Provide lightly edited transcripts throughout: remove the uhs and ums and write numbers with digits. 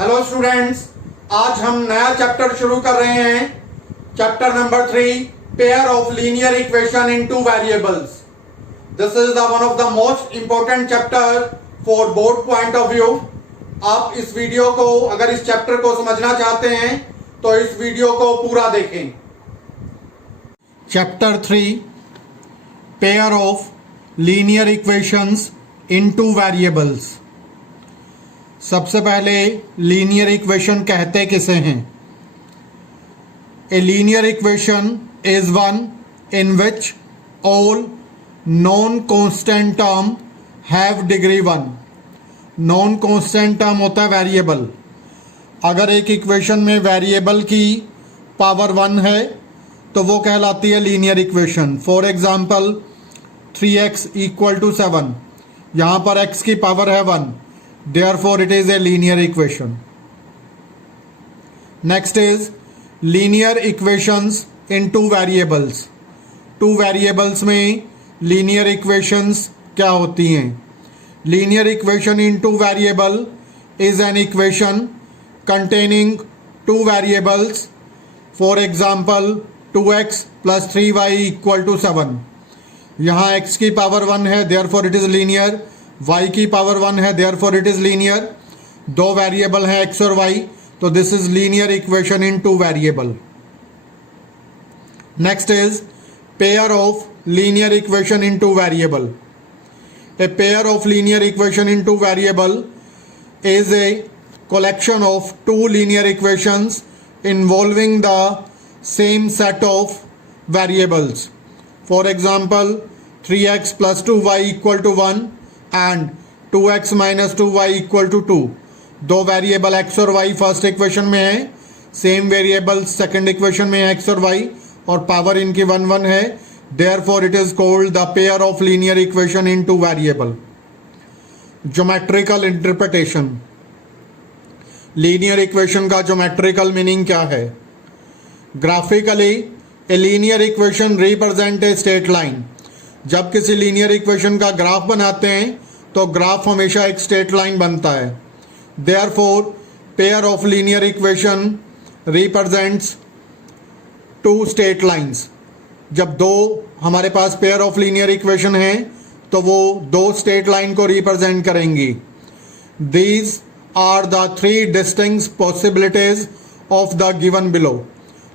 Hello students, आज हम नया चैप्टर शुरू कर रहे हैं। Chapter number 3, pair of linear equation in two variables. This is the one of the most important chapter for board point of view. आप इस वीडियो को, अगर इस चैप्टर को समझना चाहते हैं तो इस वीडियो को पूरा देखें। Chapter 3, pair of linear equations in two variables. सबसे पहले लीनियर इक्वेशन कहते किसे हैं? A linear equation is one in which all non constant term have degree 1। Non constant term होता है वेरिएबल। अगर एक इक्वेशन में वेरिएबल की पावर 1 है तो वो कहलाती है linear equation. For example 3x equal to 7, यहाँ पर x की पावर है 1, therefore it is a linear equation. Next is linear equations in two variables. Two variables में linear equations क्या होती हैं? Linear equation in two variable is an equation containing two variables. For example 2x plus 3y equal to 7. यहाँ x की power 1 है, therefore it is linear. y की power 1 है, therefore it is linear. दो variable है x और y, तो this is linear equation in two variable. Next is pair of linear equation in two variable. A pair of linear equation in two variable is a collection of two linear equations involving the same set of variables. For example 3x plus 2y equal to 1 and 2x minus 2y equal to 2. दो variable x और y first equation में है, same variable second equation में x और y, और power इनकी 1 1 है। Therefore it is called the pair of linear equation in two variable. Geometrical interpretation. Linear equation का ज्योमेट्रिकल मीनिंग क्या है? Graphically a linear equation represent a straight line. जब किसी लीनियर इक्वेशन का ग्राफ बनाते हैं तो ग्राफ हमेशा एक स्ट्रेट लाइन बनता है। Therefore pair of linear equation represents two straight lines. जब दो हमारे पास पेयर ऑफ लीनियर इक्वेशन है तो वो दो स्ट्रेट लाइन को रिप्रेजेंट करेंगी। These are the three distinct possibilities of the given below.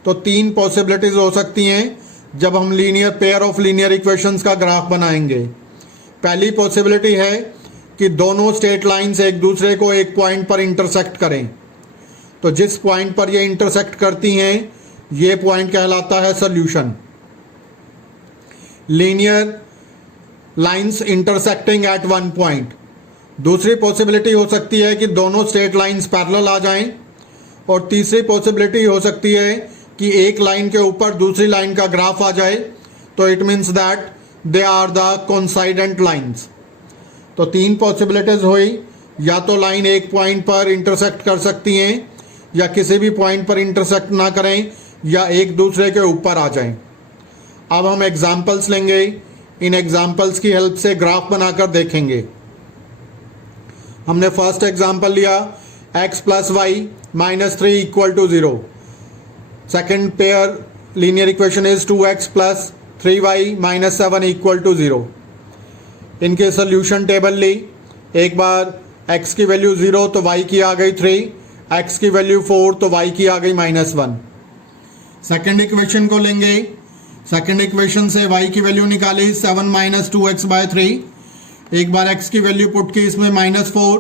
तो तीन पॉसिबिलिटीज हो सकती हैं जब हम linear pair of linear equations का ग्राफ बनाएंगे। पहली पॉसिबिलिटी है कि दोनों स्ट्रेट लाइंस एक दूसरे को एक पॉइंट पर इंटरसेक्ट करें। तो जिस पॉइंट पर ये इंटरसेक्ट करती हैं ये पॉइंट कहलाता है solution. Linear lines intersecting at one point. दूसरी पॉसिबिलिटी हो सकती है कि दोनों स्ट्रेट लाइंस पैरेलल आ जाएं, और तीसरी पॉसिबिलिटी हो सकती है कि एक लाइन के ऊपर दूसरी लाइन का ग्राफ आ जाए, तो it means that they are the coincident lines. तो तीन पॉसिबिलिटीज हुई, या तो लाइन एक पॉइंट पर इंटरसेक्ट कर सकती हैं, या किसी भी पॉइंट पर इंटरसेक्ट ना करें, या एक दूसरे के ऊपर आ जाएं। अब हम एग्जाम्पल्स लेंगे, इन एग्जाम्पल्स की हेल्प से ग्राफ बनाकर देखेंगे। हमने फर्स्ट एग्जाम्पल लिया x plus Y minus 3 equal to 0। Second pair linear equation is 2x plus 3y minus 7 equal to 0। इनके सोल्यूशन टेबल ली। एक बार x की वैल्यू 0 तो y की आ गई 3, x की वैल्यू 4 तो y की आ गई -1। सेकेंड इक्वेशन को लेंगे। सेकेंड इक्वेशन से y की वैल्यू निकाली 7 माइनस 2x बाय 3। एक बार x की वैल्यू पुट की इसमें -4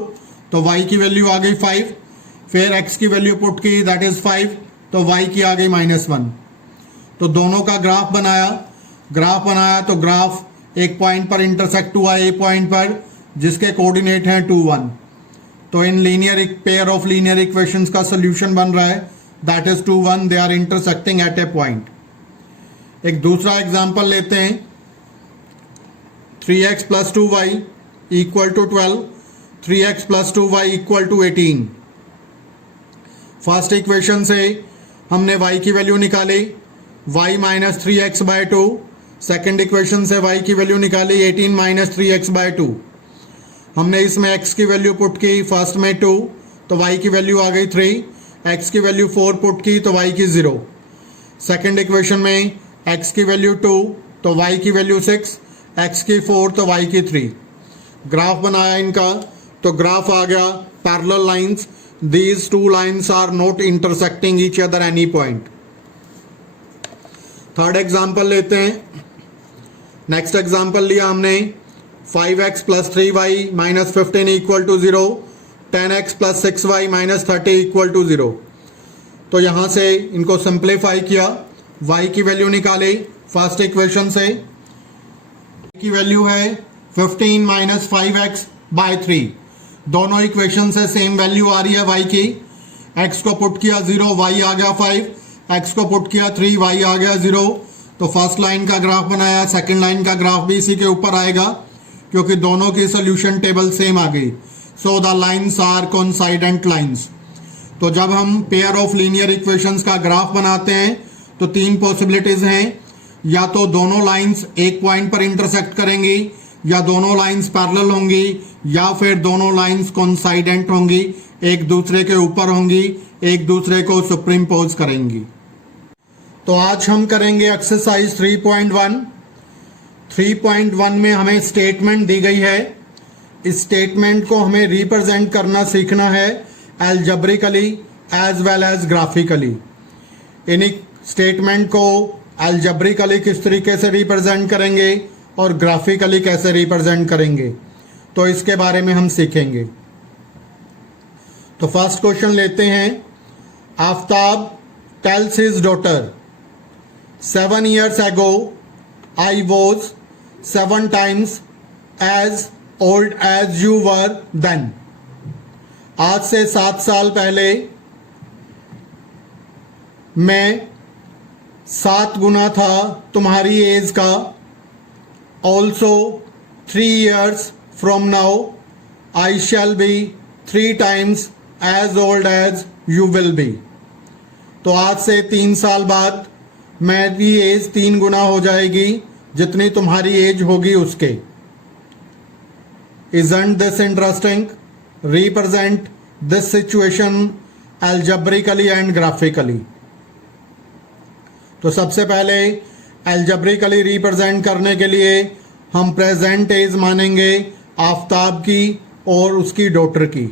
तो y की वैल्यू आ गई 5। फिर x की वैल्यू पुट की दैट इज 5 तो y की आ गई -1। तो दोनों का ग्राफ बनाया तो ग्राफ एक पॉइंट पर इंटरसेक्ट हुआ, ए पॉइंट पर, जिसके कोऑर्डिनेट हैं 2 1। तो इन linear pair of linear equations का सोल्यूशन बन रहा है, that is 2 1, they are intersecting at a point. एक दूसरा एग्जांपल लेते हैं। 3x plus 2y equal to 12, 3x plus 2y equal to 18। First equation से हमने y की वैल्यू निकाली, y minus 3x by 2। Second equation से y की वैल्यू निकाली 18 माइनस 3x बाय 2। हमने इसमें x की वैल्यू पुट की, फर्स्ट में 2 तो y की वैल्यू आ गई 3, x की वैल्यू 4 पुट की तो y की 0। सेकंड इक्वेशन में x की वैल्यू 2 तो y की वैल्यू 6, x की 4 तो y की 3। ग्राफ बनाया इनका तो ग्राफ आ गया parallel lines, these two lines are not intersecting each other any point. Third example लेते हैं। नेक्स्ट एग्जाम्पल लिया हमने 5x plus 3y minus 15 equal to 0, 10x plus 6y minus 30 equal to 0। तो यहाँ से इनको सिंप्लीफाई किया, y की वैल्यू निकाली फर्स्ट इक्वेशन से, की वैल्यू है 15 माइनस 5x बाय 3। दोनों इक्वेशन से सेम वैल्यू आ रही है y की। x को पुट किया 0, y आ गया 5, x को पुट किया 3, y आ गया 0। तो फर्स्ट लाइन का ग्राफ बनाया, सेकंड लाइन का ग्राफ भी इसी के ऊपर आएगा क्योंकि दोनों की सोल्यूशन टेबल सेम आ गई। So the lines are coincident lines. तो जब हम पेयर ऑफ लीनियर इक्वेशंस का ग्राफ बनाते हैं तो तीन पॉसिबिलिटीज हैं, या तो दोनों लाइंस एक पॉइंट पर इंटरसेक्ट करेंगी, या दोनों लाइंस पैरेलल होंगी, या फिर दोनों लाइंस कोइंसाइडेंट होंगी, एक दूसरे के ऊपर होंगी, एक दूसरे को सुपरिम्पोज करेंगी। तो आज हम करेंगे एक्सरसाइज 3.1। 3.1 में हमें स्टेटमेंट दी गई है। इस स्टेटमेंट को हमें रिप्रेजेंट करना सीखना है algebraically as well as graphically. इन स्टेटमेंट को एल्जेब्रिकली किस तरीके से रिप्रेजेंट करेंगे और ग्राफिकली कैसे रिप्रेजेंट करेंगे, तो इसके बारे में हम सीखेंगे। तो फर्स्ट क्वेश्चन लेते हैं। Aftab tales his daughter 7 years ago I was 7 times as old as you were then। आज से 7 साल पहले मैं 7 गुना था तुम्हारी एज का। Also 3 years from now I shall be 3 times as old as you will be। तो आज से 3 साल बाद मेरी एज 3 गुना हो जाएगी जितनी तुम्हारी एज होगी उसके। Isn't this interesting? Represent this situation algebraically and graphically। तो सबसे पहले algebraically रिप्रेजेंट करने के लिए हम प्रेजेंट एज मानेंगे आफ्ताब की और उसकी डॉटर की।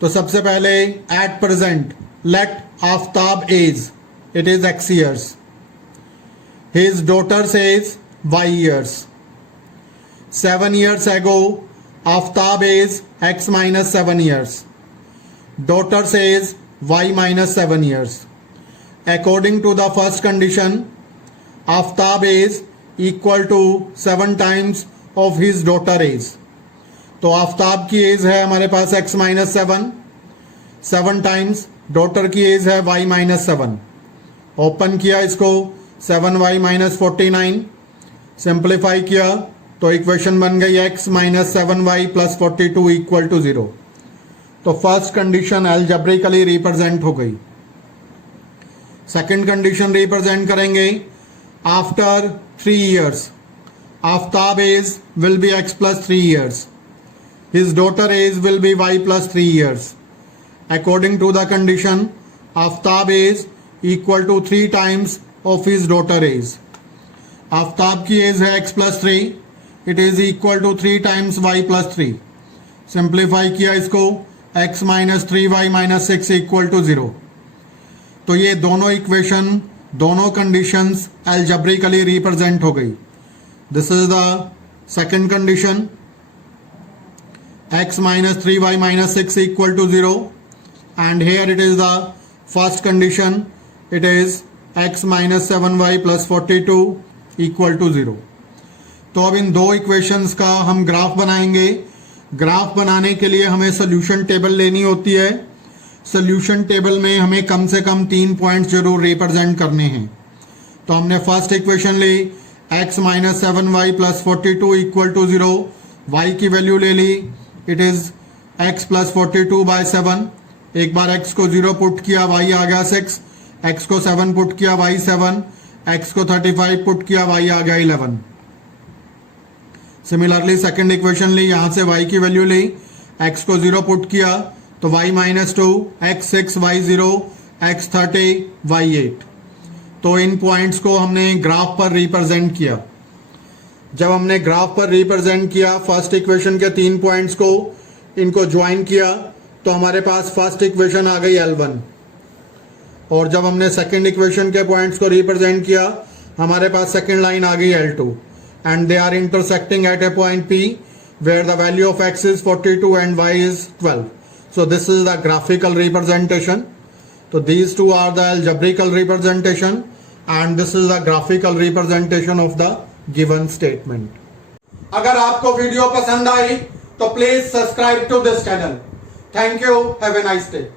तो सबसे पहले at present let Aftab age, it is x years, his daughter says y years। 7 years ago Aftab is x minus 7 years, daughter says y minus 7 years। According to the first condition Aftab is equal to 7 times of his daughter age। तो आफ्ताब की age है हमारे पास x minus 7, 7 times daughter की age है y minus 7। Open किया इसको 7y minus 49, simplify किया तो इक्वेशन बन गई x minus 7y plus 42 equal to 0। तो फर्स्ट कंडीशन एल्जेब्रिकली रिप्रेजेंट हो गई। सेकंड कंडीशन रिप्रेजेंट करेंगे after 3 years Aftab age will be x plus 3 years, his daughter age will be y plus 3 years। According to the condition Aftab age equal to 3 times of his daughter age. Aftab की age है x plus 3, it is equal to 3 times y plus 3। Simplify किया इसको x minus 3y minus 6 equal to 0। तो ये दोनों equation, दोनों conditions algebraically represent हो गई। This is the second condition, x minus 3y minus 6 equal to 0, and here it is the first condition, it is x minus 7y plus 42 equal to 0। तो अब इन दो equations का हम graph बनाएंगे। Graph बनाने के लिए हमें सोल्यूशन टेबल लेनी होती है। सोल्यूशन टेबल में हमें कम से कम 3 पॉइंट्स जरूर रिप्रेजेंट करने हैं। तो हमने फर्स्ट इक्वेशन ली x minus 7y plus 42 equal to 0, y की वैल्यू ले ली, it is x plus 42 by 7। एक बार x को 0 पुट किया y आ गया 6, x को 7 पुट किया y 7, x को 35 पुट किया y आ गया 11। सिमिलरली सेकंड इक्वेशन ली, यहां से y की वैल्यू ली, x को 0 पुट किया तो y-2, x6, y0, x30, y8। तो इन पॉइंट्स को हमने ग्राफ पर रिप्रेजेंट किया। जब हमने ग्राफ पर रिप्रेजेंट किया, फर्स्ट इक्वेशन के 3 पॉइंट्स को इनको ज्वाइन किया तो हमारे पास फर्स्ट इक्वेशन आ गई L1। और जब हमने सेकंड इक्वेशन के पॉइंट्स को रिप्रेजेंट किया, हमारे पास सेकंड लाइन आ गई L2 and they are intersecting at a point P where the value of x is 42 and y is 12. So this is the graphical representation. So these two are the algebraical representation and this is the graphical representation of the given statement. अगर आपको video पसंद आई तो please subscribe to this channel. Thank you, have a nice day.